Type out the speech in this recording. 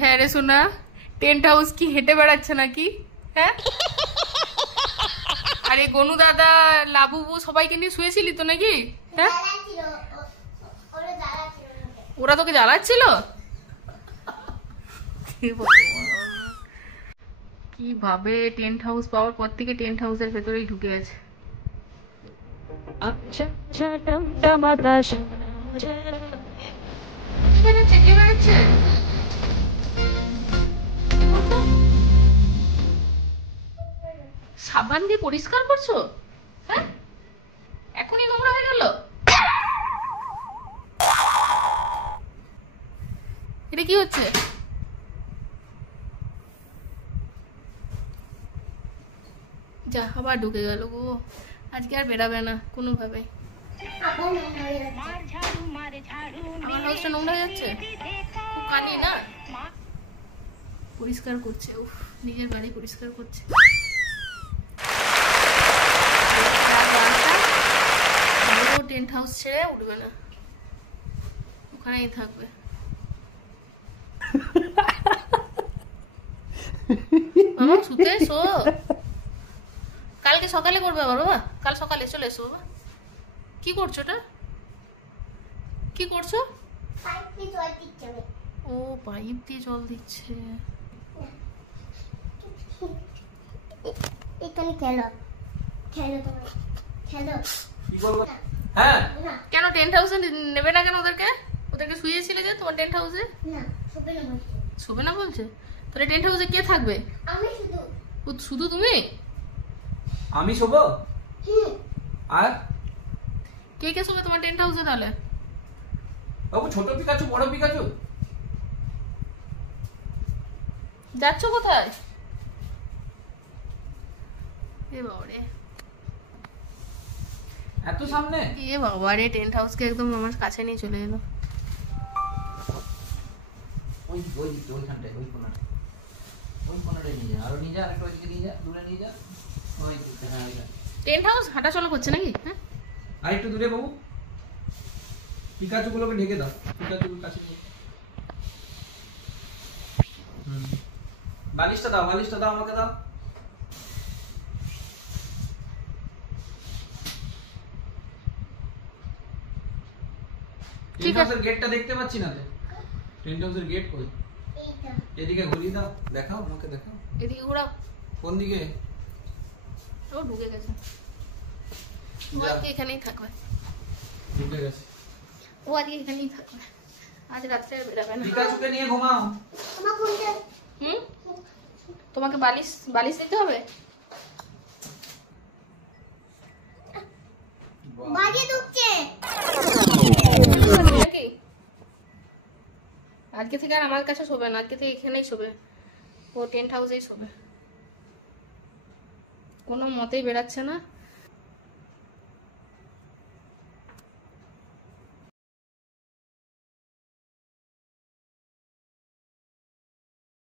হ্যাঁ রে সোনা, টেন্ট হাউস কি হেঁটে বেড়াচ্ছে নাকি? হ্যাঁ, আরে গনু দাদা, লাবুবু সবাইকে নিয়ে শুয়েছিলি তো নাকি? হ্যাঁ, ওরা তোকে জ্বালাচ্ছিল। কিভাবে টেন্ট হাউস পাওয়ার পর থেকে টেন্ট হাউসের ভেতরেই ঢুকে গেছে। সাবান দিয়ে পরিষ্কার করছো? হ্যাঁ, এখনই নোংরা হয়ে গেল। এটা কি হচ্ছে? যা, আবার ঢুকে গেল গো। আজকে আর বেরাবে না কোনোভাবে। আমার হাউসটা নোংরা হয়ে যাচ্ছে, খুব কানি না। পরিষ্কার করছে, উফ, নিজের বাড়ি পরিষ্কার করছে। টেন্ট হাউস ছেড়ে উঠবে না, ওখানেই থাকবে। বাবা শুতে এসো, কালকে সকালে করবে আবার। বাবা কাল সকালে চলে এসো। বাবা কি করছো? ওটা কি করছো? ও, পাইপ দিয়ে জল দিচ্ছে। কেন টেন্ট হাউসে নেবে না কেন ওদেরকে? ওদেরকে শুয়েছিলে যে তোমার টেন্ট হাউসে? শোবে না বলছে? তাহলে টেন্ট হাউসে কে থাকবে? শুধু তুমি? আমি শোবো? আর কে কে শোবে তোমার টেন্ট হাউসে তাহলে? বাবু, ছোট পিকাচু বড় পিকাচু? যাচ্ছ কোথায়? এ বাবারে, এত সামনে? এ বাবারে, টেন্ট হাউসকে একদম আমার কাছে নিয়ে চলে এলো। ওইখানটায়, ওই কোনাটায় নিয়ে যা, আরো নিয়ে যা, আরেকটা ওইদিকে নিয়ে যা, দূরে নিয়ে যা। টেন্ট হাউস হাঁটা চলা করছে নাকি? হ্যাঁ, আর একটু দূরে বাবু, পিকাচু গুলোকে ঢেকে দাও, পিকাচুর কাছে নিয়ে। বালিশটা দাও, বালিশটা দাও, আমাকে দাও। টেন্ট হাউসের গেটটা দেখতে পাচ্ছি না তো। টেন্ট হাউসের গেট কই? এদিকে ঘুরিয়ে দাও, দেখাও, আমাকে দেখাও। এদিকে ঘোরাও। কোন দিকে? ও ঢুকে গেছে, ও আজকে এখানেই থাকবে। ঢুকে গেছে, ও আজকে এখানেই থাকবে, আজ রাত্রে আর বেরাবে না। পিকাচুকে নিয়ে ঘুমাও। তোমাকে বালিশ বালিশ দিতে হবে। আজকে থেকে আর আমার কাছে শোবে না, আজকে থেকে এখানেই শোবে, ও টেন্ট হাউসেই শোবে। কোনো মতেই বেরাচ্ছে না।